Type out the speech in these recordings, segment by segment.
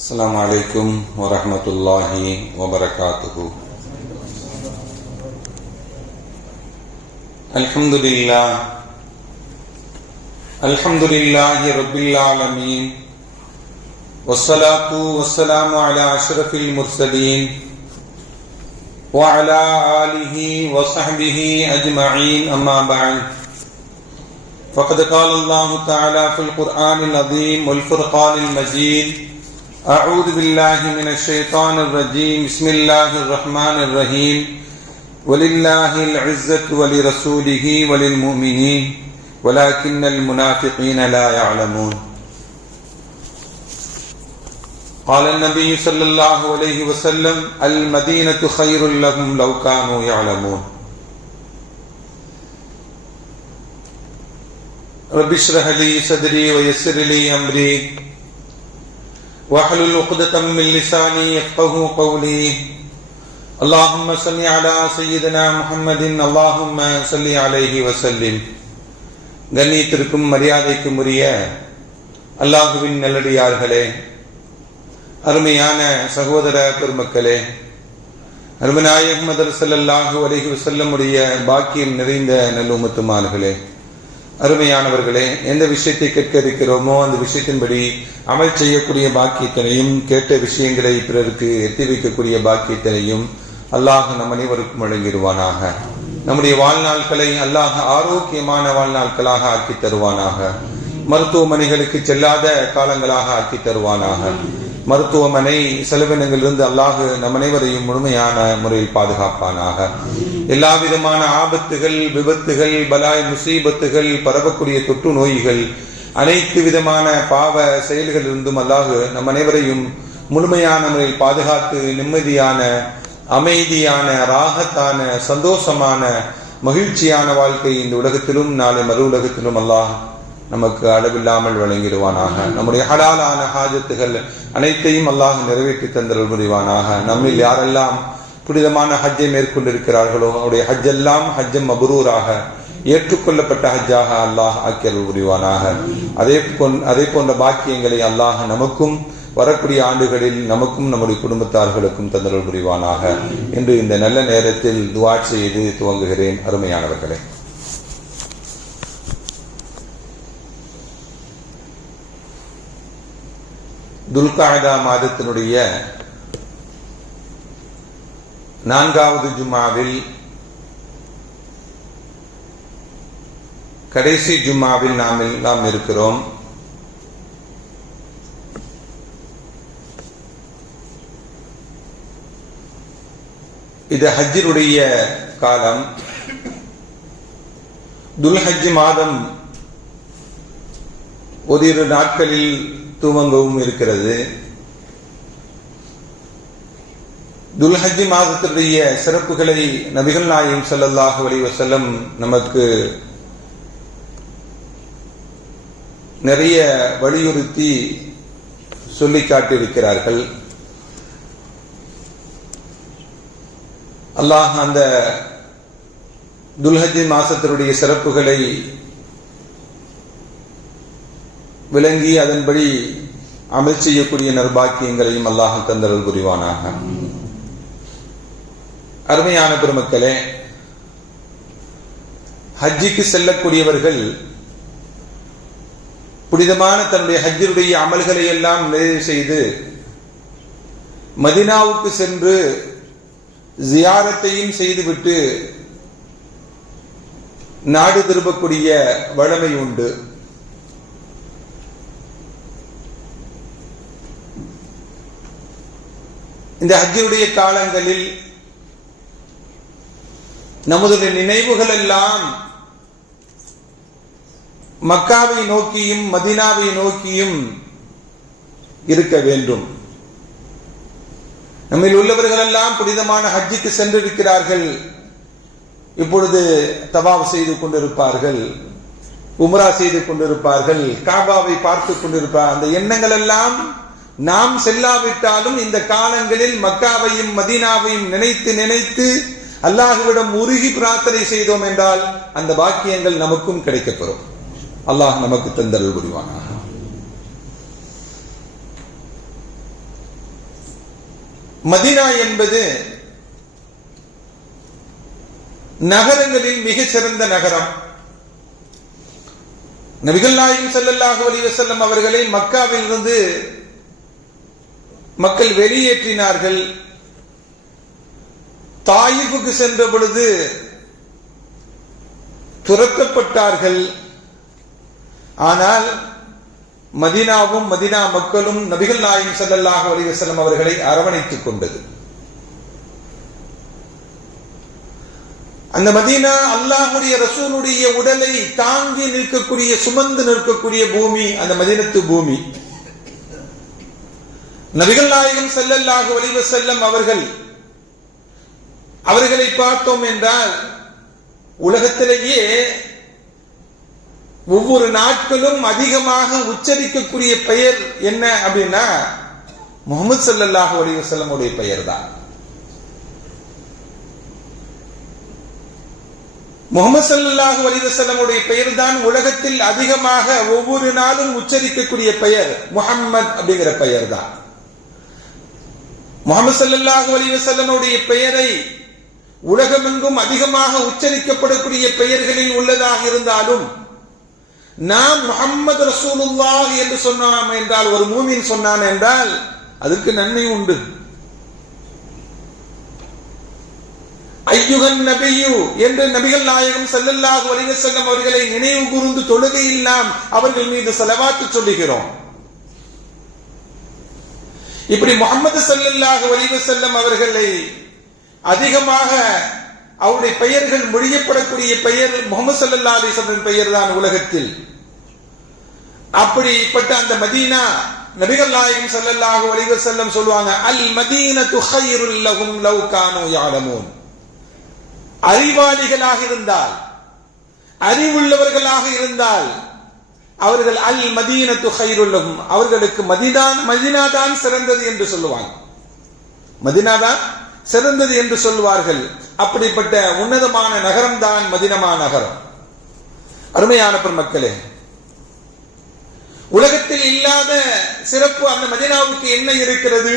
السلام عليكم ورحمة الله وبركاته. الحمد لله رب العالمين، والصلاة والسلام على أشرف المرسلين وعلى آله وصحبه أجمعين، أما بعد، فقد قال الله تعالى في القرآن العظيم والفرقان المجيد: أعوذ بالله من الشيطان الرجيم، بسم الله الرحمن الرحيم، ولله العزة ولرسوله وللمؤمنين ولكن المنافقين لا يعلمون. قال النبي صلى الله عليه وسلم: المدينة خير لهم لو كانوا يعلمون. رب اشرح لي صدري ويسر لي أمري واحلل عقدة من لساني يفقهوا قولي. اللهم صل على سيدنا محمد، اللهم صل عليه وسلم. கண்ணியத்திற்கும் மரியாதைக்கும் உரிய அல்லாஹுவின் நல்லடியார்களே, அருமையான சகோதர பெருமக்களே, அருமநாயகம் முஹம்மது ஸல்லல்லாஹு அலைஹி வஸல்லம் உடைய பாக்கியம் நிறைந்த நல்லும்மத்துமார்களே, அருமையானவர்களே, எந்த விஷயத்தை கேட்க இருக்கிறோமோ அந்த விஷயத்தின்படி அமல் செய்யக்கூடிய பாக்கியத்தினையும், கேட்ட விஷயங்களை பிறருக்கு எத்தி வைக்கக்கூடிய பாக்கியத்தினையும் அல்லாஹ் நம் அனைவருக்கும் வழங்கிடுவானாக. நம்முடைய வாழ்நாட்களை அல்லாஹ் ஆரோக்கியமான வாழ்நாட்களாக ஆக்கி தருவானாக. மருத்துவமனைகளுக்கு செல்லாத காலங்களாக ஆக்கி தருவானாக. மருத்துவமனை செலவினங்களிலிருந்து அல்லாஹ் நம் அனைவரையும் முழுமையான முறையில் பாதுகாப்பானாக. எல்லா விதமான ஆபத்துகள், விபத்துகள், பலாய் முசீபத்துகள், பரவக்கூடிய தொற்று நோய்கள், அனைத்து விதமான பாவ செயல்களிலிருந்தும் அல்லாஹ் நம் அனைவரையும் முழுமையான முறையில் பாதுகாத்து நிம்மதியான, அமைதியான, ராகத்தான, சந்தோஷமான, மகிழ்ச்சியான வாழ்க்கை இந்த உலகத்திலும் நாளை மறு உலகத்திலும் அல்லாஹ் நமக்கு அளவில்லாமல் வழங்கிடுவானாக. நம்முடைய ஹலாலான ஹாஜத்துகள் அனைத்தையும் அல்லாஹ் நிறைவேற்றி தந்தல் புரிவானாக. நம்மில் யாரெல்லாம் புனிதமான ஹஜ்ஜை மேற்கொண்டிருக்கிறார்களோ அவருடைய ஹஜ்ஜெல்லாம் ஹஜ்ஜம் மபரூராக ஏற்றுக்கொள்ளப்பட்ட ஹஜ்ஜாக அல்லாஹ் ஆக்கியல் புரிவானாக. அதே போன்ற பாக்கியங்களை அல்லாஹ் நமக்கும் வரக்கூடிய ஆண்டுகளில் நமக்கும் நம்முடைய குடும்பத்தார்களுக்கும் தந்தல் புரிவானாக என்று இந்த நல்ல நேரத்தில் துஆ செய்து துவங்குகிறேன். அருமையானவர்களே, துல்காதா மாதத்தினுடைய 4வது ஜும்மாவில், கடைசி ஜும்மாவில் நாம் இருக்கிறோம். இது ஹஜ்ஜினுடைய காலம். துல்ஹஜ் மாதம் ஓரிரு நாட்களில் துவங்கவும் இருக்கிறது. துல்ஹஜ் மாதத்தினுடைய சிறப்புகளை நபிகள் நாயகம் ஸல்லல்லாஹு அலைஹி வஸல்லம் நமக்கு நிறைய வலியுறுத்தி சொல்லி காட்டியிருக்கிறார்கள். அல்லாஹ் அந்த துல்ஹஜ் மாசத்தினுடைய சிறப்புகளை விளங்கி அதன்படி அமல் செய்யக்கூடிய நற்பாக்கியங்களையும் அல்லாஹ் தந்தருள் புரிவானாக. அருமையான பெருமக்களே, ஹஜ்ஜிக்கு செல்லக்கூடியவர்கள் புனிதமான தன்னுடைய ஹஜ்ஜினுடைய அமல்களை எல்லாம் நிறைவு செய்து மதீனாவுக்கு சென்று ஜியாரத்தையும் செய்துவிட்டு நாடு திரும்பக்கூடிய வழமை உண்டு. இந்த ஹஜ்ஜுடைய காலங்களில் நமது நினைவுகள் எல்லாம் மக்காவை நோக்கியும் மதீனாவை நோக்கியும் இருக்க வேண்டும். நம்மில் உள்ளவர்கள் எல்லாம் புனிதமான ஹஜ்ஜுக்கு சென்றிருக்கிறார்கள். இப்பொழுது தவாப் செய்து கொண்டிருப்பார்கள், உம்ரா செய்து கொண்டிருப்பார்கள், காபாவை பார்த்து கொண்டிருப்பார். அந்த எண்ணங்கள் எல்லாம் நாம் செல்லாவிட்டாலும் இந்த காலங்களில் மக்காவையும் மதீனாவையும் நினைத்து நினைத்து அல்லாஹ்விடம் உருகி பிரார்த்தனை செய்தோம் என்றால் அந்த பாக்கியங்கள் நமக்கும் கிடைக்கப்பெறும். அல்லாஹ் நமக்கு தந்தருள் புரிவானாக. மதீனா என்பது நகரங்களில் மிக சிறந்த நகரம். நபிகள் நாயகம் ஸல்லல்லாஹு அலைஹி வஸல்லம் அவர்களை மக்காவில் இருந்து மக்கள் வெளியேற்றினார்கள். தாயிஃபுக்கு சென்ற பொழுது துரத்தப்பட்டார்கள். ஆனால் மதீனாவும் மதீனா மக்களும் நபிகள் நாயகம் ஸல்லல்லாஹு அலைஹி வஸல்லம் அவர்களை அரவணைத்துக் கொண்டது. அந்த மதீனா அல்லாஹ்வுடைய ரசூலுடைய உடலை தாங்கி நிற்கக்கூடிய, சுமந்து நிற்கக்கூடிய பூமி அந்த மதீனத்து பூமி. நபிகள் நாயகம் ஸல்லல்லாஹு அலைஹி வஸல்லம் அவர்களை பார்த்தோம் என்றால் உலகத்திலேயே ஒவ்வொரு நாட்களும் அதிகமாக உச்சரிக்கக்கூடிய பெயர் என்ன அப்படின்னா முஹம்மது ஸல்லல்லாஹு அலைஹி வஸல்லம் உடைய பெயர் தான். முஹம்மது ஸல்லல்லாஹு அலைஹி வஸல்லம் உடைய பெயர் தான் உலகத்தில் அதிகமாக ஒவ்வொரு நாளும் உச்சரிக்கக்கூடிய பெயர். முஹம்மத் அப்படிங்கிற பெயர் தான். முஹம்மது ஸல்லல்லாஹு அலைஹி வஸல்லம் உடைய பெயரை உலகமெங்கும் அதிகமாக உச்சரிக்கப்படக்கூடிய பெயர்களில் உள்ளதாக இருந்தாலும் நாம் முஹம்மது ரசூலுல்லாஹ் என்று சொன்னோம் என்றால், ஒரு மூமின் சொன்னான் என்றால் அதற்கு நன்மை உண்டு. ஐயுகன் நபியு என்று நபிகள் நாயகம் ஸல்லல்லாஹு அலைஹி வஸல்லம் அவர்களை நினைவு கூர்ந்து தொழுகையில் நாம் அவர்கள் மீது ஸலவாத் சொல்லுகிறோம். இப்படி முஹம்மது ஸல்லல்லாஹு அலைஹி வஸல்லம் அவர்களை அதிகமாக அவருடைய பெயர்கள் மொழியப்படக்கூடிய பெயர் முஹம்மது ஸல்லல்லாஹு அலைஹி வஸல்லம் பெயர் தான் உலகத்தில். அப்படிப்பட்ட அந்த மதீனா, நபிகள் நாயகம் ஸல்லல்லாஹு அலைஹி வஸல்லம் சொல்வாங்க, அல் மதீனத்து கைருல் லஹும் லவ் கானூ யஅலமூன். அறிவாளிகளாக இருந்தால், அறிவுள்ளவர்களாக இருந்தால் அவர்கள் அல் மதீனத்து கைருல் லஹும், அவர்களுக்கு மதீனா தான் சிறந்தது என்று சொல்லுவாங்க. மதீனா தான் சிறந்தது என்று சொல்வார்கள். அப்படிப்பட்ட உன்னதமான நகரம் தான் மதீனா நகரம். அருமையான பெருமக்களே, உலகத்தில் இல்லாத சிறப்பு அந்த மதீனாவுக்கு என்ன இருக்கிறது?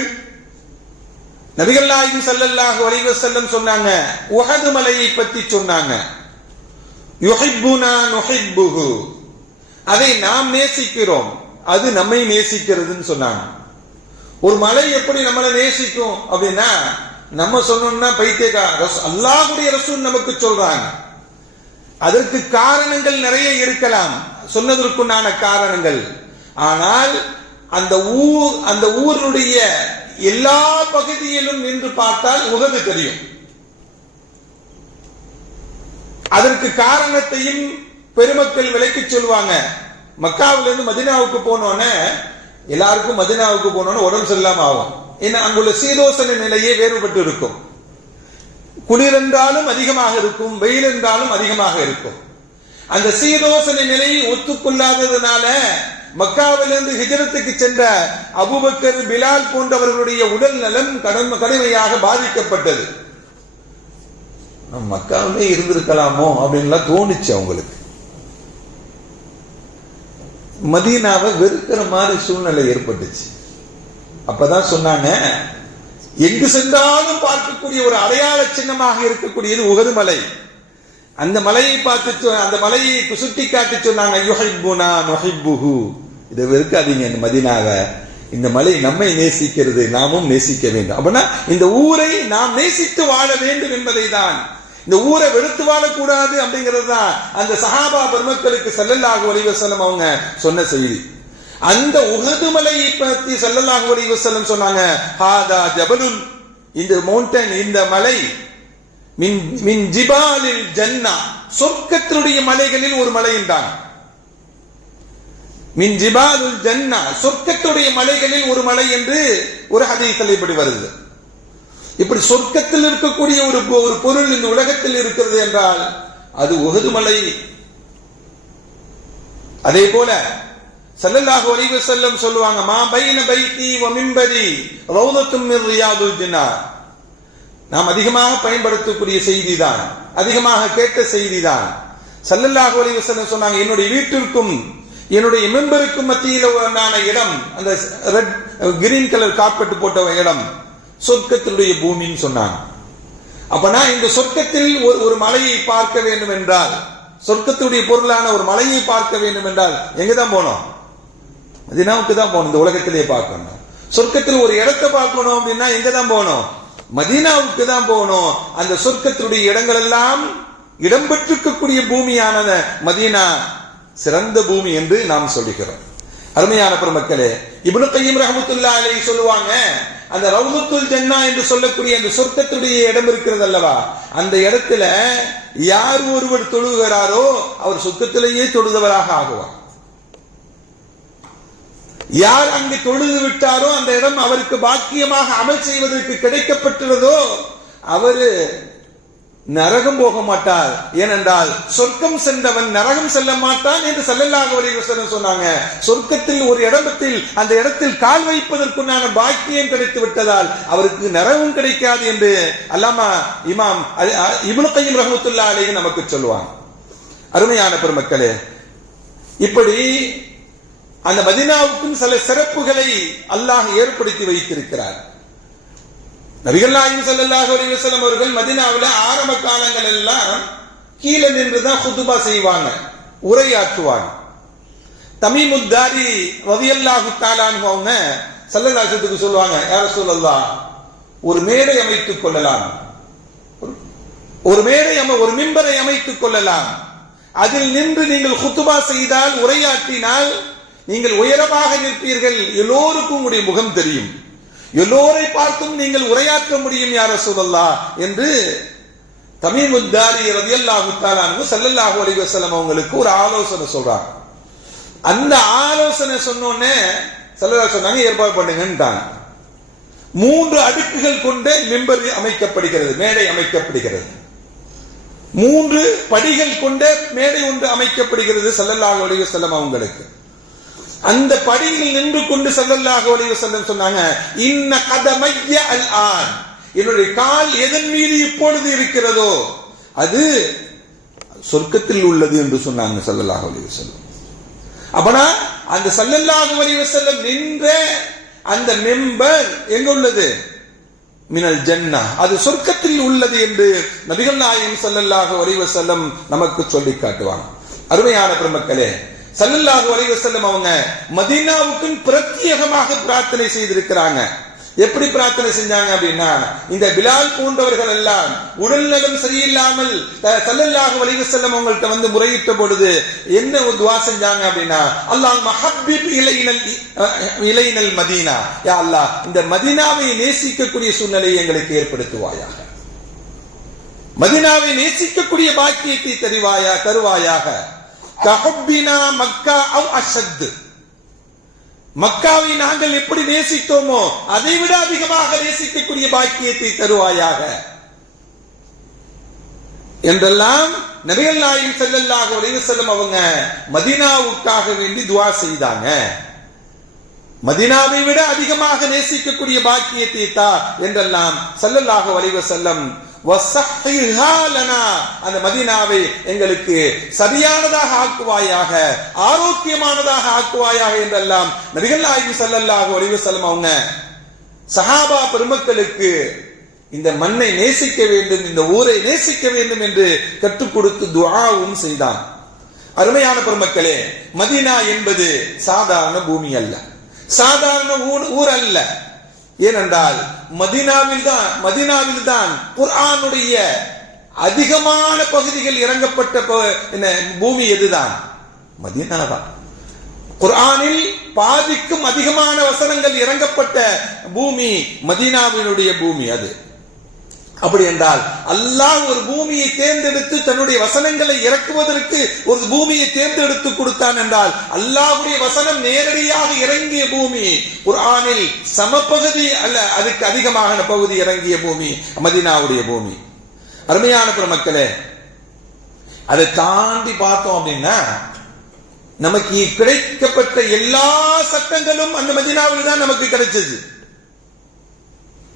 நபிகள் நாயகம் ஸல்லல்லாஹு அலைஹி வஸல்லம் சொன்னாங்க, உஹது மலையை பற்றி சொன்னாங்க. யுஹிப்புனா நுஹிப்புஹு, அதை நாம் நேசிக்கிறோம், அது நம்மை நேசிக்கிறதுன்னு சொன்னாங்க. ஒரு மலை எப்படி நம்மளை நேசிக்கும் அப்படின்னா, நம்ம சொன்னோம்னா பைத்தியக்கார, அல்லாஹ்வுடைய ரசூல் நமக்கு சொல்றாங்க. அதற்கு காரணங்கள் நிறைய இருக்கலாம், சொன்னதற்குண்டான காரணங்கள். ஆனால் அந்த ஊருடைய எல்லா பகுதியிலும் நின்று பார்த்தால் உஹது தெரியும். அதற்கு காரணத்தையும் பெருமக்கள் விளக்கி சொல்வாங்க. மக்காவிலிருந்து மதீனாவுக்கு போனோன்னே எல்லாருக்கும் மதீனாவுக்கு போனோன்னு உடம்பு சரியில்லாம ஆகும். ஏன்னா அங்குள்ள சீதோசன நிலையே வேறுபட்டு இருக்கும். குளிர் என்றாலும் அதிகமாக இருக்கும், வெயில் என்றாலும் அதிகமாக இருக்கும். அந்த சீதோசன நிலையை ஒத்துக்கொள்ளாததுனால மக்காவிலிருந்து ஹிஜ்ரத்துக்கு சென்ற அபூபக்கர், பிலால் போன்றவர்களுடைய உடல் நலம் கடுமையாக பாதிக்கப்பட்டது. மக்காவிலே இருந்திருக்கலாமோ அப்படின்லாம் தோணுச்சு அவங்களுக்கு. மதீனாவை வெறுக்கிற மாதிரி சூழ்நிலை ஏற்பட்டுச்சு. அப்பதான் சொன்னாங்க, எங்கு சென்றாலும் பார்க்கக்கூடிய ஒரு அடையாள சின்னமாக இருக்கக்கூடியது உஹது மலை. அந்த மலையை பார்த்து, அந்த மலையை சுட்டி காட்டி சொன்னாங்க, யுஹிப்புனா நுஹிப்புஹு, இதை வெறுக்காதீங்க இந்த மதீனாவை, இந்த மலை நம்மை நேசிக்கிறது, நாமும் நேசிக்க வேண்டும். அப்படின்னா இந்த ஊரை நாம் நேசித்து வாழ வேண்டும் என்பதை தான், இந்த ஊரை வெறுத்து வாழக்கூடாது அப்படிங்கிறது தான் அந்த சஹாபா பெருமக்களுக்கு ஸல்லல்லாஹு அலைஹி வஸல்லம் அவங்க சொன்ன செய்தி. அந்த உஹது மலையை பற்றி ஸல்லல்லாஹு அலைஹி வஸல்லம் சொன்னாங்க, ஹாதா ஜபலுன், இந்த மவுண்டன், இந்த மலை, மின் ஜிபாலில் ஜன்னா, சொர்க்கத்தினுடைய மலைகளில் ஒரு மலை என்றான். மின் ஜிபாலுல் ஜன்னா, சொர்க்கத்துடைய மலைகளில் ஒரு மலை என்று ஒரு ஹதீஸில் இப்படி வருது. இப்படி சொர்க்கத்தில் இருக்கக்கூடிய ஒரு பொருள் இந்த உலகத்தில் இருக்கிறது என்றால் அது உஹது மலை. அதே போல ஸல்லல்லாஹு அலைஹி வஸல்லம் சொல்லுவாங்க, மா பைன பைத்தி வ மின்பரி ரௌதத்தும் மின் ரியாதுல் ஜன்னாத். நாம் அதிகமாக பயன்படுத்தக்கூடிய செய்தி தான், அதிகமாக கேட்ட செய்தி தான். ஸல்லல்லாஹு அலைஹி வஸல்லம் சொன்னாங்க, என்னுடைய வீட்டிற்கும் என்னுடைய மிம்பருக்கும் மத்தியில் உண்டான இடம், அந்த ரெட் கிரீன் கலர் கார்பெட் போட்ட இடம் சொர்க்கத்தினுடைய பூமின்னு சொன்னாங்க. அப்பனா இந்த சொர்க்கத்தில் ஒரு மலையை பார்க்க வேண்டும் என்றால், சொர்க்கத்தினுடைய பொருளான ஒரு மலையை பார்க்க வேண்டும் என்றால் எங்கதான் போனோம்? மதீனாவுக்கு தான் போகணும். இந்த உலகத்திலே பார்க்கணும். சொர்க்கத்தில் ஒரு இடத்தை பார்க்கணும் அப்படின்னா எங்கதான் போகணும்? மதீனாவுக்கு தான் போகணும். அந்த சொர்க்கத்தினுடைய இடங்கள் எல்லாம் இடம்பெற்றிருக்கக்கூடிய பூமியான மதீனா சிறந்த பூமி என்று நாம் சொல்லுகிறோம். அருமையான பெருமக்களே, இப்னு கய்யிம் ரஹ்மத்துல்லாஹி அலைஹி சொல்லுவாங்க, அந்த ரவுதுல் ஜன்னா என்று சொல்லக்கூடிய அந்த சொர்க்கத்துடைய இடம் இருக்கிறது அல்லவா, அந்த இடத்துல யார் ஒருவர் தொழுகிறாரோ அவர் சொர்க்கத்திலேயே தொழுதவராக ஆகுவார். யார் அங்கு தொழுது விட்டாரோ அந்த இடம் அவருக்கு பாக்கியமாக அமல் செய்வதற்கு கிடைக்கப்பட்டுள்ளதோ அவரு நரகம் போக மாட்டார். ஏனென்றால் சொர்க்கம் சென்றவன் நரகம் செல்ல மாட்டான் என்று ஸல்லல்லாஹு அலைஹி வஸல்லம் சொன்னாங்க. சொர்க்கத்தில் ஒரு இடத்தில் அந்த இடத்தில் கால் வைப்பதற்குண்டான பாக்கியம் கிடைத்து விட்டதால் அவருக்கு நரகம் கிடைக்காது என்று அல்லாமா இமாம் இப்னு கய்யிம் ரஹ்மத்துல்லாஹி அலைஹி நமக்கு சொல்லுவாங்க. அருமையான பெருமக்களே, இப்படி அந்த மதீனாவுக்கும் சில சிறப்புகளை அல்லாஹ் ஏற்படுத்தி வைத்திருக்கிறார். நபிகள் நாயகம் ஸல்லல்லாஹு அலைஹி வஸல்லம் அவர்கள் மதீனாவுல ஆரம்ப காலங்கள் எல்லாம் கீழே நின்றுதான் குதுபா செய்வாங்க, உரையாற்றுவாங்க. தமீமுத் தாரி ரலியல்லாஹு தஆலா அன்ஹு அவங்க ஸல்லல்லாஹு அலைஹி வஸல்லம் சொல்லுவாங்க, யா ரசூலல்லாஹ், ஒரு மேடை அமைத்துக் கொள்ளலாம், ஒரு மிம்பரை அமைத்துக் கொள்ளலாம், அதில் நின்று நீங்கள் குதுபா செய்தால், உரையாற்றினால் நீங்கள் உயரமாக நிற்பீர்கள், எல்லோருக்கும் உங்களுடைய முகம் தெரியும், எல்லோரை பார்த்தும் நீங்கள் உரையாற்ற முடியும் யா ரசூலல்லாஹ் என்று தமீமுத் தாரி ரலியல்லாஹு தஆலா அன்ஹு ஸல்லல்லாஹு அலைஹி வஸல்லம் அவங்களுக்கு ஒரு ஆலோசனை சொல்றாங்க. அந்த ஆலோசனை சொன்னோனே ஸல்லல்லாஹு சொன்னாங்க, ஏற்பாடு பண்ணுங்கன்றாங்க. 3 அடுக்குகள் கொண்ட மிம்பர் அமைக்கப்படுகிறது, மேடை அமைக்கப்படுகிறது. 3 படிகள் கொண்ட மேடை ஒன்று அமைக்கப்படுகிறது ஸல்லல்லாஹு அலைஹி வஸல்லம் அவங்களுக்கு. அந்த படியில் நின்று கொண்டு ஸல்லல்லாஹு அலைஹி வஸல்லம் சொன்னாங்க, இன்ன கதமைய அல் ஆன், என்னுடைய கால் எதன் மீது இப்பொழுது இருக்கிறதோ அது சொர்க்கத்தில் உள்ளது என்று சொன்னாங்க ஸல்லல்லாஹு அலைஹி வஸல்லம். அப்பனா அந்த ஸல்லல்லாஹு அலைஹி வஸல்லம் நின்ற அந்த மிம்பர் எங்க உள்ளது? மினல் ஜன்னா, அது சொர்க்கத்தில் உள்ளது என்று நபிகள் நாயகம் ஸல்லல்லாஹு அலைஹி வஸல்லம் நமக்கு சொல்லி காட்டுவாங்க. அருமையான பெருமக்களே, ஸல்லல்லாஹு அலைஹி வஸல்லம் அவங்க மதீனாவுக்கு பிரத்யேகமாக பிரார்த்தனை செய்திருக்கிறாங்க. எப்படி பிரார்த்தனை செஞ்சாங்க அப்படின்னா, இந்த பிலால் போன்றவர்கள் எல்லாம் உடல்நலம் சரியில்லாமல் ஸல்லல்லாஹு அலைஹி வஸல்லம் அவங்கள்ட்ட வந்து முறையிட்ட பொழுது என்ன துஆ செஞ்சாங்க அப்படின்னா, அல்லாஹும்ம ஹப்பிப் இலைனல் மதீனா, யா அல்லாஹ் இந்த மதீனாவை நேசிக்கக்கூடிய சூழ்நிலையை எங்களுக்கு ஏற்படுத்துவாயாக, மதீனாவை நேசிக்கக்கூடிய பாக்கியத்தை தருவாயாக. கஹப்பினா மக்கா அவ் அஷத், மக்காவை நாங்கள் எப்படி நேசித்தோமோ அதை விட அதிகமாக நேசிக்கக்கூடிய பாக்கியத்தை தருவாயாக என்றெல்லாம் நபிகள் நாயகம் ஸல்லல்லாஹு அலைஹி வஸல்லம் அவங்க மதீனாவுக்காக வேண்டி துஆ செய்தாங்க. மதீனாவை விட அதிகமாக நேசிக்கக்கூடிய பாக்கியத்தை தா என்றெல்லாம் ஸல்லல்லாஹு அலைஹி வஸல்லம் அந்த மதீனாவை எங்களுக்கு சரியானதாக ஆக்குவாயாக, ஆரோக்கியமானதாக ஆக்குவாயாக என்றெல்லாம் நபிகள் நாயகம் ஸல்லல்லாஹு அலைஹி வஸல்லம் அவங்க சஹாபா பெருமக்களுக்கு இந்த மண்ணை நேசிக்க வேண்டும், இந்த ஊரை நேசிக்க வேண்டும் என்று கற்றுக் கொடுத்து துஆவும் செய்தான். அருமையான பெருமக்களே, மதீனா என்பது சாதாரண பூமி அல்ல, சாதாரண ஊர் அல்ல. ஏனென்றால் மதீனாவில் தான் குர்ஆனுடைய அதிகமான பகுதிகள் இறங்கப்பட்ட பூமி எதுதான்? மதீனா தான். குர்ஆனில் பாதிக்கும் அதிகமான வசனங்கள் இறங்கப்பட்ட பூமி மதீனாவினுடைய பூமி அது. அப்படி என்றால் அல்லாஹ் ஒரு பூமியை தேர்ந்தெடுத்து தன்னுடைய வசனங்களை இறக்குவதற்கு ஒரு பூமியை தேர்ந்தெடுத்து கொடுத்தான் என்றால் அல்லாஹ்வுடைய வசனம் நேரடியாக இறங்கிய பூமி குர்ஆனில் சமபகுதி அல்ல, அதுக்கு அதிகமான பகுதி இறங்கிய பூமி மதீனாவுடைய பூமி. அருமையான பெருமக்களே, அதை தாண்டி பார்த்தோம் அப்படின்னா நமக்கு கிடைக்கப்பட்ட எல்லா சட்டங்களும் அந்த மதீனாவில் தான் நமக்கு கிடைச்சது.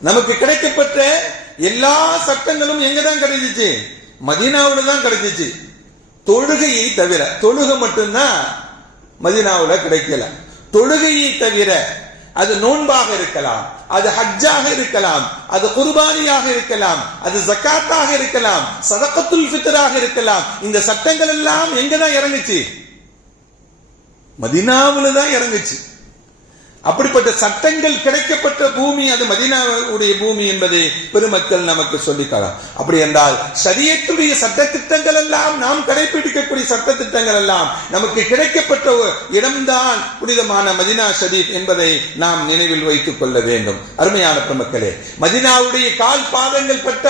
நமக்கு கிடைக்கப்பட்ட எல்லா சட்டங்களும் எங்கதான் கிடைச்சிச்சு? மதீனாவில் தான் கிடைச்சிச்சு. தொழுகையை தவிர, தொழுகை மட்டும்தான் மதீனாவில் கிடைக்கல. தொழுகையை தவிர அது நோன்பாக இருக்கலாம், அது ஹஜ்ஜாக இருக்கலாம், அது குர்பானியாக இருக்கலாம், அது ஜகாத்தாக இருக்கலாம், சதகத்துல் ஃபித்ராக இருக்கலாம். இந்த சட்டங்கள் எல்லாம் எங்கதான் இறங்குச்சு? மதீனாவுல தான் இறங்குச்சு. அப்படிப்பட்ட சட்டங்கள் கிடைக்கப்பட்ட பூமி அது மதீனாவுடைய பூமி என்பதை பெருமக்கள் நமக்கு சொல்லிக்கலாம். அப்படி என்றால் ஷரியத்துடைய சட்ட திட்டங்கள் எல்லாம், நாம் கடைபிடிக்கக்கூடிய சட்ட திட்டங்கள் எல்லாம் நமக்கு கிடைக்கப்பட்ட இடம்தான் புனிதமான மதீனா ஷரீப் என்பதை நாம் நினைவில் வைத்துக் கொள்ள வேண்டும். அருமையான பெருமக்களே, மதீனாவுடைய கால் பாதங்கள் பட்ட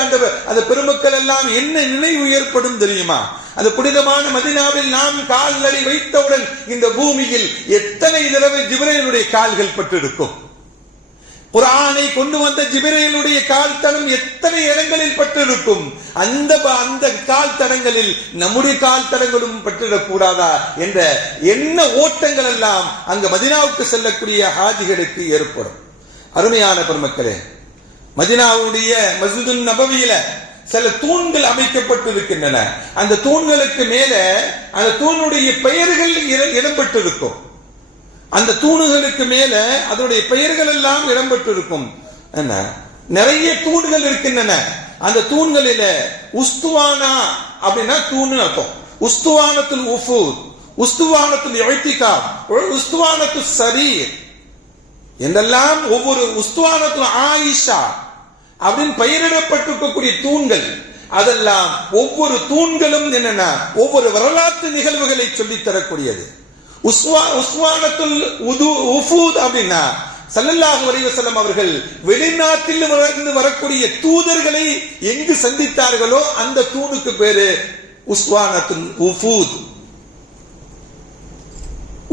அந்த பெருமக்கள் எல்லாம் என்ன நினைவு ஏற்படும் தெரியுமா? அந்த புனிதமான மதீனாவில் நாம் கால்களை வைத்தவுடன் இந்த பூமியில் எத்தனை தடவை ஜிப்ரீலுடைய கால்கள் பட்டிருக்கும். குர்ஆனை கொண்டு வந்த ஜிப்ரீலுடைய கால் தடம் எத்தனை இடங்களில் பட்டிருக்கும். அந்த கால் தடங்களில் நம்முடைய கால் தடங்களும் பட்டிடக் கூடாதா என்ற என்ன ஓட்டங்கள் எல்லாம் அங்கு மதீனாவுக்கு செல்லக்கூடிய ஹாஜிகளுக்கு ஏற்படும். அருமையான பெருமக்களே, மதீனாவுடைய மஸ்ஜிதுன் நபவியில சில தூண்கள் அமைக்கப்பட்டிருக்கின்றன. அந்த தூண்களுக்கு மேல அந்த தூணுடைய பெயர்கள் இடம்பெற்றிருக்கும். அந்த தூணுகளுக்கு மேல அதனுடைய பெயர்கள் எல்லாம் இடம்பெற்றிருக்கும். என்ன நிறைய தூண்கள் இருக்கின்றன. அந்த தூண்களில உஸ்துவானா அப்படின்னா தூணு அர்த்தம். உஸ்துவானத்துல் உஃபூத், உஸ்துவானத்துல் இஅ்திகாஃப், உஸ்துவானத்துல் ஸரீர் என்றெல்லாம் ஒவ்வொரு உஸ்துவானத்துல் ஆயிஷா அப்படின்னு பெயரிடப்பட்டிருக்கக்கூடிய தூண்கள், அதெல்லாம் ஒவ்வொரு தூண்களும் என்னன்னா ஒவ்வொரு வரலாற்று நிகழ்வுகளை சொல்லித் தரக்கூடியது. உஸ்வானத்துல் உஃபூத் அப்படின்னா ஸல்லல்லாஹு அலைஹி வஸல்லம் அவர்கள் வெளிநாட்டில் இருந்து வரக்கூடிய தூதர்களை எங்கு சந்தித்தார்களோ அந்த தூணுக்கு பேரு உஸ்வானத்துல் உஃபூத்.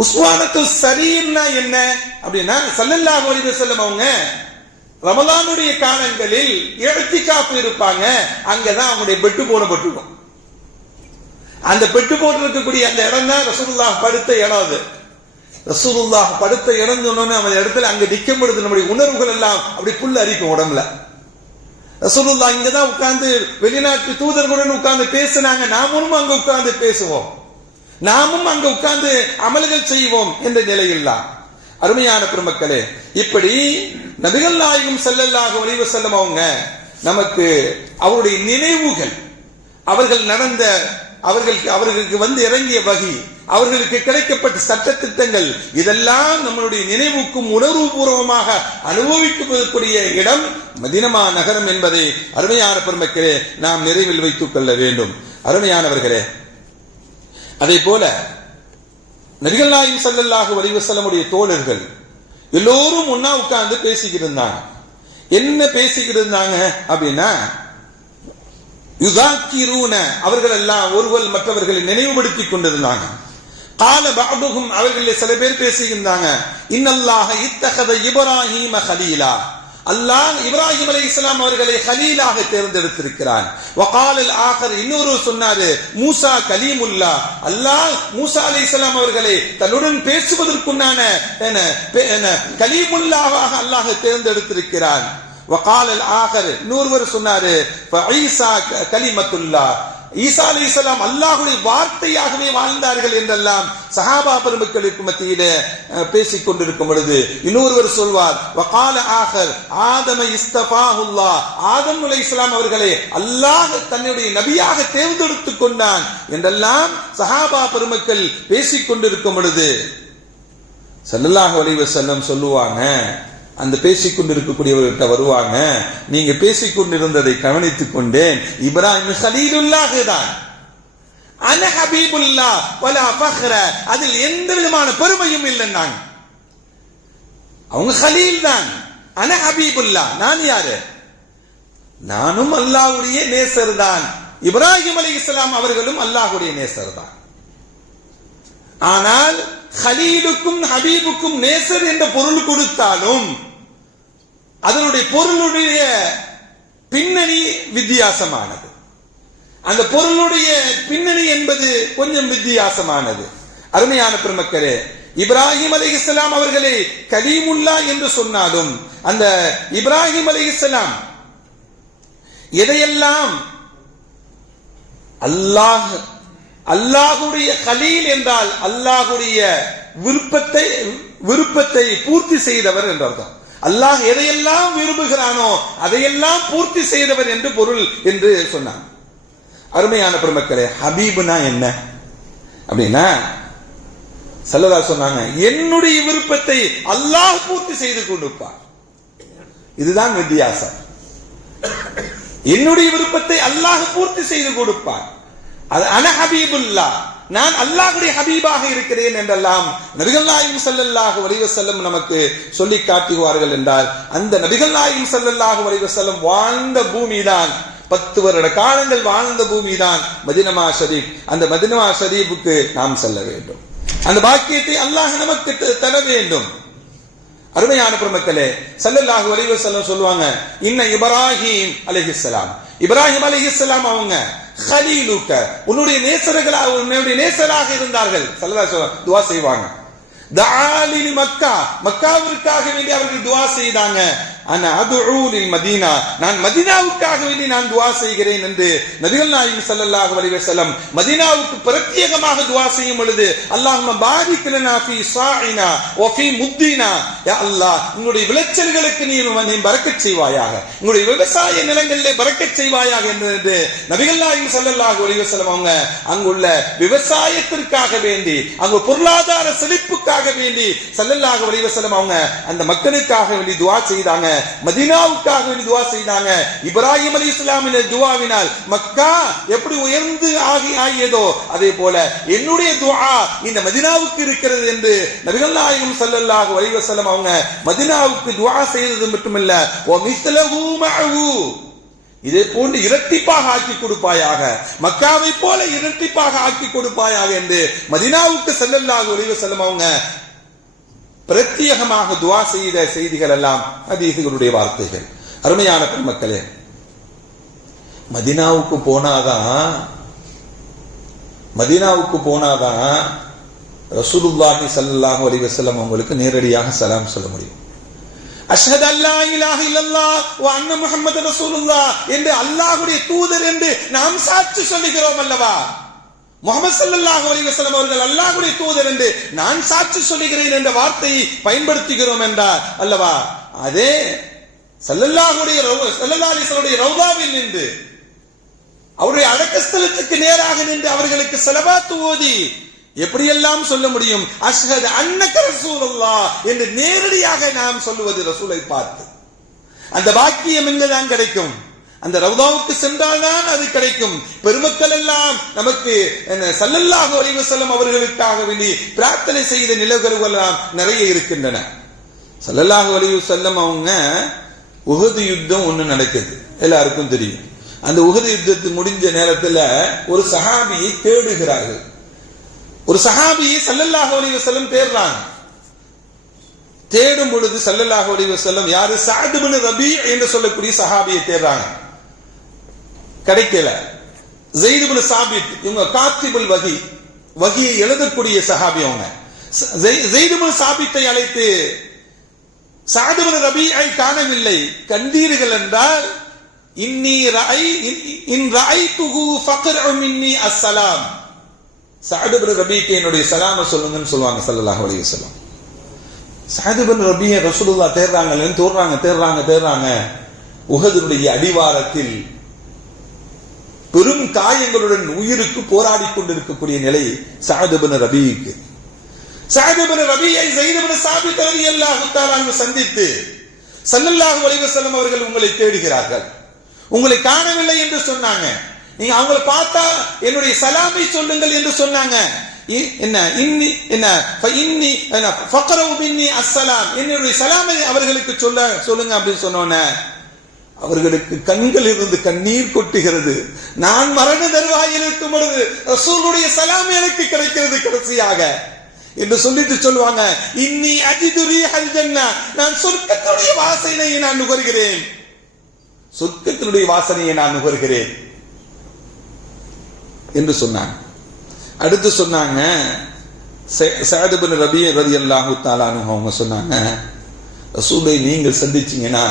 உஸ்வானத்துல் ஸரீர்னா என்ன அப்படின்னா ஸல்லல்லாஹு அலைஹி வஸல்லம் அவங்க ரமலானுடைய காலங்களில் இஅ்திகாஃப் இருப்பாங்க. அங்கதான் அவங்களுடைய பெட்டு போடப்பட்டிருக்கும். அந்த பெட்டு போட்டிருக்கக்கூடிய அந்த இடம் தான் ரசூலுல்லாஹ் படுத்த இடம். அது ரசூலுல்லாஹ் படுத்த இடம் சொன்னோன்னு அந்த இடத்துல அங்க நிற்கும் பொழுது நம்முடைய உணர்வுகள் எல்லாம் அப்படி புல் அரிக்கும் உடம்புல. ரசூலுல்லாஹ் இங்கதான் உட்கார்ந்து வெளிநாட்டு தூதர்களுடன் உட்கார்ந்து பேசினாங்க. நாமும் அங்க உட்கார்ந்து பேசுவோம், நாமும் அங்க உட்கார்ந்து அமல்கள் செய்வோம் என்ற நிலையில் தான். அருமையான பெருமக்களே, இப்படி நபிகள் நாயகம் ஸல்லல்லாஹு அலைஹி வஸல்லம் அவங்க நமக்கு அவருடைய நினைவுகள், அவர்கள் நடந்த, அவர்களுக்கு வந்து இறங்கிய வகை, அவர்களுக்கு கிடைக்கப்பட்ட சட்ட திட்டங்கள், இதெல்லாம் நம்மளுடைய நினைவுக்கும் உணர்வுபூர்வமாக அனுபவிக்கக்கூடிய இடம் மதீனா நகரம் என்பதை அருமையான பெருமக்களே நாம் நிறைவில் வைத்துக் கொள்ள வேண்டும். அருமையானவர்களே, அதே போல நபிகள் நாயகம் ஸல்லல்லாஹு அலைஹி வஸல்லமுடைய தோழர்கள் எல்லோரும் ஒன்னா உட்கார்ந்து பேசிக்கிட்டு இருந்தாங்க. என்ன பேசிக்கிட்டு இருந்தாங்க அப்படின்னா, யுதாக்கிரூன, அவர்கள் எல்லாம் ஒருவர் மற்றவர்களை நினைவுபடுத்திக் கொண்டிருந்தாங்க. கால பஅதுஹும், அவர்களில் சில பேர் பேசுகின்றாங்க, இன்னல்லாஹ இத்தகத இப்ராஹீம கலீலா, அல்லாஹ் இப்ராஹிம் அலைஹிஸ்ஸலாம் அவர்களை கலீலாக தேர்ந்தெடுத்திருக்கிறான். வகாலல் ஆகர், இன்னொரு சொன்னாரு மூசா கலீமுல்லா, அல்லாஹ் மூசா அலைஹிஸ்ஸலாம் அவர்களை தன்னுடன் பேசுவதற்குண்டான கலீமுல்லாவாக அல்லாஹ் தேர்ந்தெடுத்திருக்கிறான். வகாலல் ஆகர், இன்னொருவர் சொன்னாரு ஈசா கலிமத்துல்லா, ஈசா அலைஹிஸ்ஸலாம் அல்லாஹ்வுடைய வார்த்தையாகவே வாழ்ந்தார்கள் என்றெல்லாம் சஹாபா பெருமக்களுக்கு மத்தியிலே பேசிக் கொண்டிருக்கும் பொழுது இன்னொருவர் சொல்வார், வகால ஆகர் ஆதம இஸ்தஃபாஹுல்லாஹ், ஆதம் அலைஹிஸ்ஸலாம் அவர்களை அல்லாஹ் தன்னுடைய நபியாக தேர்ந்தெடுத்துக் கொண்டான் என்றெல்லாம் சஹாபா பெருமக்கள் பேசிக் கொண்டிருக்கும் பொழுது ஸல்லல்லாஹு அலைஹி வஸல்லம் சொல்லுவாங்க, அந்த பேசிக் கொண்டிருக்கக்கூடியவர்கிட்ட வருவாங்க, நீங்க பேசிக் கொண்டிருந்ததை கவனித்துக் கொண்டேன், இப்ராஹிம் கலீலுல்லாஹ் தான், அன ஹபீபுல்லாஹ் வலா ஃபக்ர, அதில் எந்த விதமான பெருமையும் இல்லைன்னாங்க. அவங்க கலீல் தான், அன ஹபீபுல்லாஹ், நான் யாரு? நானும் அல்லாஹ்வுடைய நேசர் தான். இப்ராஹிம் அலைஹிஸ்ஸலாம் அவர்களும் அல்லாஹ்வுடைய நேசர் தான். ஆனால் கலீலுக்கும் ஹபீபுக்கும் நேசர் என்ற பொருள் கொடுத்தாலும் அதனுடைய பொருளுடைய பின்னணி வித்தியாசமானது. அந்த பொருளுடைய பின்னணி என்பது கொஞ்சம் வித்தியாசமானது. அருமையான பெருமக்களே, இப்ராஹிம் அலைஹிஸ்ஸலாம் அவர்களை கலீமுல்லா என்று சொன்னாலும் அந்த இப்ராஹிம் அலைஹிஸ்ஸலாம் எதையெல்லாம் அல்லாஹ்வுடைய கலீல் என்றால் அல்லாஹ்வுடைய விருப்பத்தை விருப்பத்தை பூர்த்தி செய்தவர் என்ற அர்த்தம். அல்லாஹ் எதையெல்லாம் விரும்புகிறானோ அதையெல்லாம் பூர்த்தி செய்தவர் என்று பொருள் என்று சொன்னான். அருமையான பெருமக்களே, ஹபீப்னா என்ன அப்படின்னா ஸல்லல்லாஹு சொன்னாங்க, என்னுடைய விருப்பத்தை அல்லாஹ் பூர்த்தி செய்து கொண்டிருப்பார். இதுதான் வித்தியாசம். என்னுடைய விருப்பத்தை அல்லாஹ் பூர்த்தி செய்து கொடுப்பார். அது அன ஹபீபுல்லாஹ், நான் அல்லாஹ்வுடைய ஹபீபாக இருக்கிறேன் என்றெல்லாம் நபிகள் நாயகம் ஸல்லல்லாஹு அலைஹி வஸல்லம் நமக்கு சொல்லி காட்டுவார்கள் என்றால், அந்த நபிகள் நாயகம் ஸல்லல்லாஹு அலைஹி வஸல்லம் வாழ்ந்த பூமிதான், 10 வருட காலங்கள் வாழ்ந்த பூமிதான் மதீனா ஷரீப். அந்த மதீனா ஷரீஃபுக்கு நாம் செல்ல வேண்டும். அந்த பாக்கியத்தை அல்லாஹ் நமக்கு தர வேண்டும். அருமையான பெருமக்களே, ஸல்லல்லாஹு அலைஹி வஸல்லம் சொல்லுவாங்க, இன்ன இப்ராஹிம் அலைஹிஸ்ஸலாம், இப்ராஹிம் அலைஹிஸ்ஸலாம் அவங்க கலீலுக்க, உன்னுடைய நேசராக இருந்தார்கள். ஸல்லல்லாஹு அலைஹி வஸல்லம் துஆ செய்வாங்க. தஆலி மக்கா, மக்காவிற்காக வேண்டி அவர்கள் துஆ செய்தாங்க. அன அதுஉ லில் மதீனா, நான் மதீனாவுக்காக வேண்டி நான் துஆ செய்கிறேன் என்று நபிகள் நாயகம் ஸல்லல்லாஹு அலைஹி வஸல்லம் மதீனாவுக்கு பிரத்யேகமாக துஆ செய்யும் பொழுது, அல்லாஹும்ம பாரிக் லனா ஃபீ ஸாஇனா வ ஃபீ முத்தினா, யா அல்லாஹ் உங்களுடைய விளைச்சல்களுக்கு நீ பரக்கத் செய்வாயாக, உங்களுடைய விவசாய நிலங்களிலே பரக்கத் செய்வாயாக என்று நபிகள் நாயகம் ஸல்லல்லாஹு அலைஹி வஸல்லம் அவங்க அங்குள்ள விவசாயத்திற்காக வேண்டி, அங்கு பொருளாதார செழிப்புக்காக வேண்டி ஸல்லல்லாஹு அலைஹி வஸல்லம் அவங்க அந்த மக்களுக்காக வேண்டி துஆ செய்தாங்க. மதீனாவுக்காக வேண்டி துஆ செய்தாங்க. இப்ராஹிம் அலைஹிஸ்ஸலாமின் துஆவினால் மக்கா எப்படி உயர்ந்து ஆகியதோ அதே போல என்னுடைய துஆ இந்த மதீனாவுக்கு இருக்கிறது என்று நபிகள் நாயகம் ஸல்லல்லாஹு அலைஹி வஸல்லம் அவங்க மதீனாவுக்கு துஆ செய்தது மட்டுமல்ல, வ மிஸ்லஹு மஅஹு, இதே போன்று இரட்டிப்பாக ஆக்கி கொடுப்பாயாக, மக்காவை போல இரட்டிப்பாக ஆக்கி கொடுப்பாயாக என்று மதீனாவுக்கு ஸல்லல்லாஹு அலைஹி வஸல்லம் அவங்க பிரத்யேகமாக துஆ செய்த செய்திகள் எல்லாம் ஹதீஸ்களுடைய வார்த்தைகள். அருமையான பெருமக்களே, மதீனாவுக்கு போனாதான் ரசூலுல்லாஹி ஸல்லல்லாஹு அலைஹி வஸல்லம் அவங்களுக்கு நேரடியாக சலாம் சொல்ல முடியும். அஷ்ஹது அல்லா இலாஹ இல்லல்லாஹ் வ அன்ன முஹம்மது ரசூலுல்லாஹ் என்று அல்லாஹ்வுடைய தூதர் என்று நாம் சாட்சி சொல்லுகிறோம் அல்லவா? முஹம்மது ஸல்லல்லாஹு அலைஹி வஸல்லம் அவர்கள் அல்லாஹ்வுடைய தூதர் என்று நான் சாட்சி சொல்லுகிறேன் என்ற வார்த்தையை பயன்படுத்துகிறோம் என்றார் அல்லவா? அதே ஸல்லல்லாஹு அலைஹி வஸல்லம் ரௌதாவில் நின்று அவருடைய அடக்கஸ்தலத்துக்கு நேராக நின்று அவர்களுக்கு ஸலவாத் ஓதி எப்படியெல்லாம் சொல்ல முடியும்? அஷ்ஹது அன்னக ரசூலுல்லாஹ் என்று நேரடியாக நாம் சொல்லுவது ரசூலை பார்த்து. அந்த பாக்கியம் எங்கதான் கிடைக்கும்? அந்த ரவுதாவுக்கு சென்றால்தான் அது கிடைக்கும். பெருமக்கள் எல்லாம் நமக்கு ஸல்லல்லாஹு அலைஹி வஸல்லம் அவர்களுக்காக வேண்டி பிரார்த்தனை செய்த நிலவுகள் எல்லாம் நிறைய இருக்கின்றன. ஸல்லல்லாஹு அலைஹி வஸல்லம் அவங்க உஹது யுத்தம் ஒண்ணு நடக்குது, எல்லாருக்கும் தெரியும். அந்த உஹது யுத்தத்து முடிஞ்ச நேரத்துல ஒரு சஹாபியை தேடுகிறார்கள். ஒரு சஹாபியை ஸல்லல்லாஹு அலைஹி வஸல்லம் தேடுறாங்க. தேடும் பொழுது ஸல்லல்லாஹு அலைஹி வஸல்லம் யாரு? சஅத் இப்னு ரபீ என்று சொல்லக்கூடிய சஹாபியை தேடுறாங்க. கிடைக்கல. ஸைத் இப்னு சாபித், இவங்க காத்திபுல் வஹியை எழுதக்கூடிய சஹாபி. அவங்க ஸைத் இப்னு சாபித்தை அழைத்து சஅத் இப்னு ரபீஐ காணவில்லை. கண்டீர்கள் என்றால் இன் ரஅய்துஹு ஃபக்ரு மின்னி அஸ்ஸலாம், சஅத் இப்னு ரபீக்கு என்னுடைய சலாம சொல்லுங்கன்னு சொல்லுவாங்க ஸல்லல்லாஹு அலைஹி வஸல்லம். சஅத் இப்னு ரபீயை ரசூலுல்லாஹ் தேடுறாங்க. உஹதுடைய அடிவாரத்தில் பெரும் காயங்களுடன் உயிருக்கு போராடி கொண்டிருக்கக்கூடிய நிலை சஅத் இப்னு ரபீக்கு. சஅத் இப்னு ரபீயை ஸைத் இப்னு சாபித் ரலியல்லாஹு தஆலா அன்ஹு சந்தித்து ஸல்லல்லாஹு அலைஹி வஸல்லம் அவர்கள் உங்களை தேடுகிறார்கள், உங்களை காணவில்லை என்று சொன்னாங்க. நீங்க அவங்களை பார்த்தா என்னுடைய சலாமை சொல்லுங்கள் என்று சொன்னாங்க. என்னுடைய சலாமை அவர்களுக்கு சொல்லுங்க அப்படின்னு சொன்னோன்னே அவர்களுக்கு கண்கள் இருந்து கண்ணீர் கொட்டுகிறது. நான் மரண தருவாயில் இருக்கும் பொழுது ரசூலுடைய சலாம் எனக்கு கிடைக்கிறது கடைசியாக என்று சொல்லிட்டு சொல்லுவாங்க, இன்னி அஜிது ரீஹல் ஜன்னah, நான் சொர்க்கத்துடைய வாசனையை நான் நுகர்கிறேன், சொர்க்கத்தினுடைய வாசனையை நான் நுகர்கிறேன் என்று சொன்னாங்க. அடுத்து சொன்னாங்க சஅத் இப்னு ரபீ ரலியல்லாஹு தஆலா அன்ஹு அவங்க சொன்னாங்க, ரசூலை நீங்கள் சந்திச்சீங்கன்னா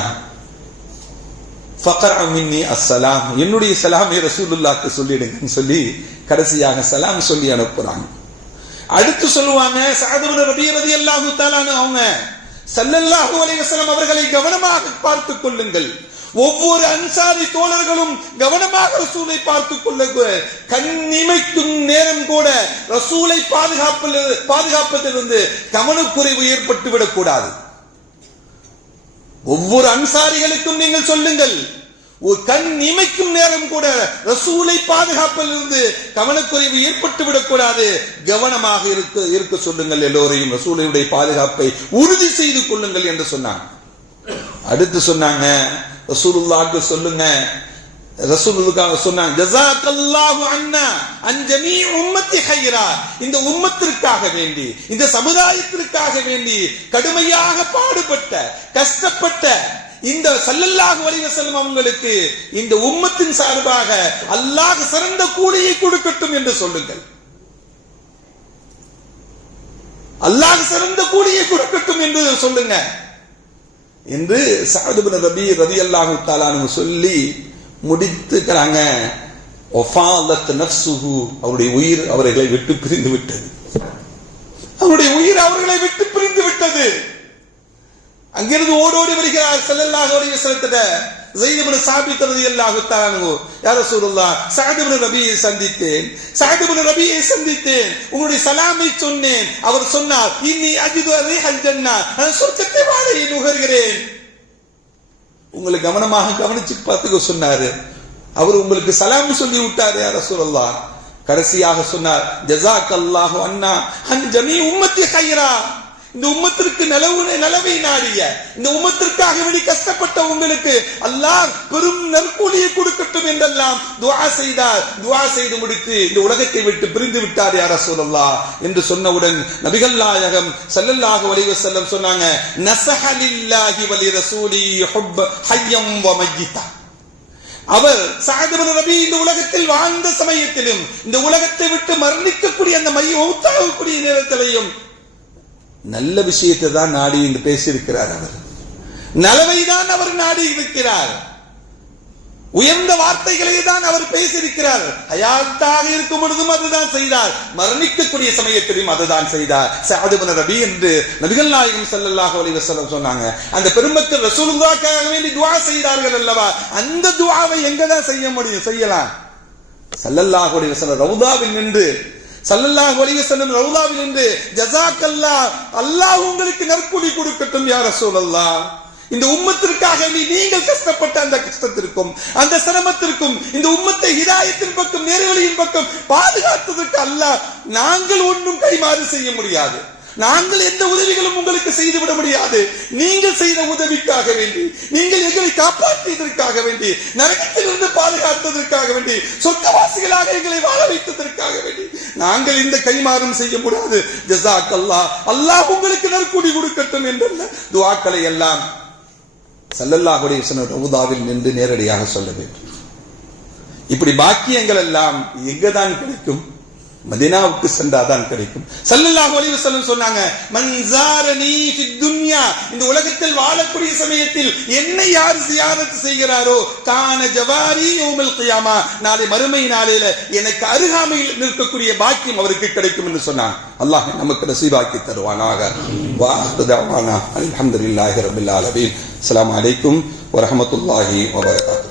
ஃபக்ரு மின்னி அஸ்ஸலாம், என்னுடைய சலாமை ரசூலுல்லாஹ்க்கு சொல்லிடுங்கன்னு சொல்லி கடைசியாக சலாம் சொல்லி அனுப்புறாங்க. அடுத்து சொல்லுவாங்க, சஅத் இப்னு ரபீ ரலியல்லாஹு தஆலா அவங்க ஸல்லல்லாஹு அலைஹி வஸல்லம் அவர்களை கவனமாக பார்த்துக் கொள்ளுங்கள். ஒவ்வொரு அன்சாரி தோழர்களும் கவனமாக ரசூலை பார்த்துக் கொள்ள, கண்ணிமைக்கும் நேரம் கூட ரசூலை பாதுகாப்பதிலிருந்து கவனக்குறைவு ஏற்பட்டு விடக்கூடாது. ஒவ்வொரு அன்சாரிகளுக்கும் நீங்கள் சொல்லுங்கள், ஒரு கண் இமைக்கும் நேரம் கூட ரசூலை பாதுகாப்பிலிருந்து கவனக்குறைவு ஏற்பட்டு விடக்கூடாது. கவனமாக இருக்க சொல்லுங்கள். எல்லோரையும் ரசூலுடைய பாதுகாப்பை உறுதி செய்து கொள்ளுங்கள் என்று சொன்னாங்க. அடுத்து சொன்னாங்க, ரசூலுல்லாஹ்க்கு சொல்லுங்க, ரசூலுல்லாஹ் சொன்னாங்க, ஜஸாக்கல்லாஹு அன்னா அன் ஜமீ உம்மத்தி கைரா. இந்த உம்மத்திற்காக வேண்டி, இந்த சமுதாயத்திற்காக வேண்டி கடுமையாக பாடுபட்ட, கஷ்டப்பட்ட இந்த ஸல்லல்லாஹு அலைஹி வஸல்லம் அவங்களுக்கு இந்த உம்மத்தின் சார்பாக அல்லாஹ் சிறந்த கூலியை கொடுக்கட்டும் என்று சொல்லுங்கள். அல்லாஹ் சிறந்த கூலியை கொடுக்கட்டும் என்று சொல்லுங்க என்று சஅத் இப்னு ரபீ ரலியல்லாஹு தஆலா சொல்லி முடித்துக்கிறாங்க. வஃபாலத் நஃப்ஸுஹு, அவருடைய உயிர் அவர்களை விட்டு பிரிந்து விட்டது. அவருடைய உயிர் அவர்களை விட்டு பிரிந்து விட்டது. அங்கிருந்து ஓடோடி வருகிறார் ஸல்லல்லாஹு அலைஹி வஸல்லம். ஸைத் இப்னு சாபித் ரலியல்லாஹு தஆலா, யா ரசூலுல்லாஹ், சஅத் இப்னு ரபீயை சந்தித்தேன், சஅத் இப்னு ரபீயை சந்தித்தேன், உங்களுடைய சலாமை சொன்னேன். அவர் சொன்னார், இன்னி அஜிது ரீஹல் ஜன்னah, நான் சொர்க்கத்தை வாடையை நுகர்கிறேன். உங்களை கவனமாக கவனிச்சு பார்த்துக்க சொன்னாரு. அவர் உங்களுக்கு சலாம் சொல்லி விட்டாரு யா ரசூலுல்லாஹ். கடைசியாக சொன்னார், ஜஸாக்கல்லாஹு அன்னா அன் ஜமீ உம்மத்தி கைரா. இந்த உம்மத்திற்கு நலவை நாடிய, இந்த உம்மத்திற்காக வேண்டி கஷ்டப்பட்ட உங்களுக்கு அல்லாஹ் பெரும் நற்கூலியை கொடுக்கட்டும் என்றெல்லாம் துஆ செய்தார். துஆ செய்து முடித்து இந்த உலகத்தை விட்டு பிரிந்து விட்டார் யா ரசூலுல்லாஹ் என்று சொன்னவுடன் நபிகள் நாயகம் ஸல்லல்லாஹு அலைஹி வஸல்லம் சொன்னாங்க, நஸஹ லில்லாஹி வ லிரசூலி ஹுப் ஹய்யம் வ மய்யிதா. அவர் சஅத் இப்னு ரபீ இந்த உலகத்தில் வாழ்ந்த சமயத்திலும், இந்த உலகத்தை விட்டு மரணிக்கக்கூடிய அந்த மௌத்தாகக்கூடிய நேரத்திலையும் நல்ல விஷயத்தை தான் நாடி என்று பேசியிருக்கிறார். அவர் நலவை தான் அவர் நாடி இருக்கிறார். உயர்ந்த வார்த்தைகளை தான் அவர் பேசியிருக்கிறார். ஹயாத்தாக இருக்கும் பொழுதும் அதுதான் செய்தார், மரணிக்கக்கூடிய சமயத்திலும் அதுதான் செய்தார். சஅத் இப்னு ரபீ என்று நபிகள் நாயகம் ஸல்லல்லாஹு அலைஹி வஸல்லம் சொன்னாங்க. அந்த பெருமக்கள் ரசூலுல்லாஹ்க்காக வேண்டி துஆ செய்தார்கள் அல்லவா, அந்த துஆவை எங்க தான் செய்ய முடியும்? செய்யலாம். ஸல்லல்லாஹு அலைஹி வஸல்லம் ரவுதாவில் நின்று, ஸல்லல்லாஹு அலைஹி வஸல்லம் ரவுதாவில் நின்று, ஜஸாக்கல்லாஹ், அல்லாஹ் உங்களுக்கு நற்கூலி கொடுக்கட்டும் யா ரசூலல்லாஹ். இந்த உம்மத்திற்காக நீங்கள் கஷ்டப்பட்ட அந்த கஷ்டத்திற்கும் அந்த சிரமத்திற்கும் இந்த உம்மத்தை ஹிதாயத்தின் பக்கம், நேர்வழியின் பக்கம் பாதுகாத்ததற்கு அல்லாஹ் நாங்கள் ஒன்றும் கைமாறு செய்ய முடியாது. நாங்கள் எந்த உதவிகளும் உங்களுக்கு செய்துவிட முடியாது. நீங்கள் செய்த உதவிக்காக வேண்டி, நீங்கள் எங்களை காப்பாற்றியதற்காக வேண்டி, நரகத்திலிருந்து பாதுகாத்ததற்காக வேண்டி, சொர்க்கவாசிகளாக எங்களை வாழ வைத்ததற்காக வேண்டி நாங்கள் இந்த கைமாறும் செய்ய முடியாது. ஜஸாக்கல்லாஹ், அல்லாஹ் உங்களுக்கு நற்கூலி கொடுக்கட்டும் என்ற துஆக்களை எல்லாம் ஸல்லல்லாஹு அலைஹி வஸல்லம் ரவுதாவில் நின்று நேரடியாக சொல்ல வேண்டும். இப்படி பாக்கியங்கள் எல்லாம் எங்கதான் கிடைக்கும்? மதீனாவுக்கு சென்றாதான் கிடைக்கும். ஸல்லல்லாஹு அலைஹி வஸல்லம் சொன்னாங்க, மன் ஸாரனி ஃபித் துன்யா, இந்த உலகத்தில் வாழக்கூடிய சமயத்தில் என்னை யார் ஜியாரத் செய்கிறாரோ, கான ஜவாரி யௌமல் கியாமா, நாளை மறுமை நாளில எனக்கு அருகாமையில் நிற்கக்கூடிய பாக்கியம் அவருக்கு கிடைக்கும் என்று சொன்னாங்க. அல்லாஹ் நமக்கு நசீபாக்கி தருவானாக. வா ஆஹிரு தஅவானா அல்ஹம்துலில்லாஹி ரப்பில் ஆலமீன். அஸ்ஸலாமு அலைக்கும் வ ரஹ்மத்துல்லாஹி வ பரகாத்துஹு.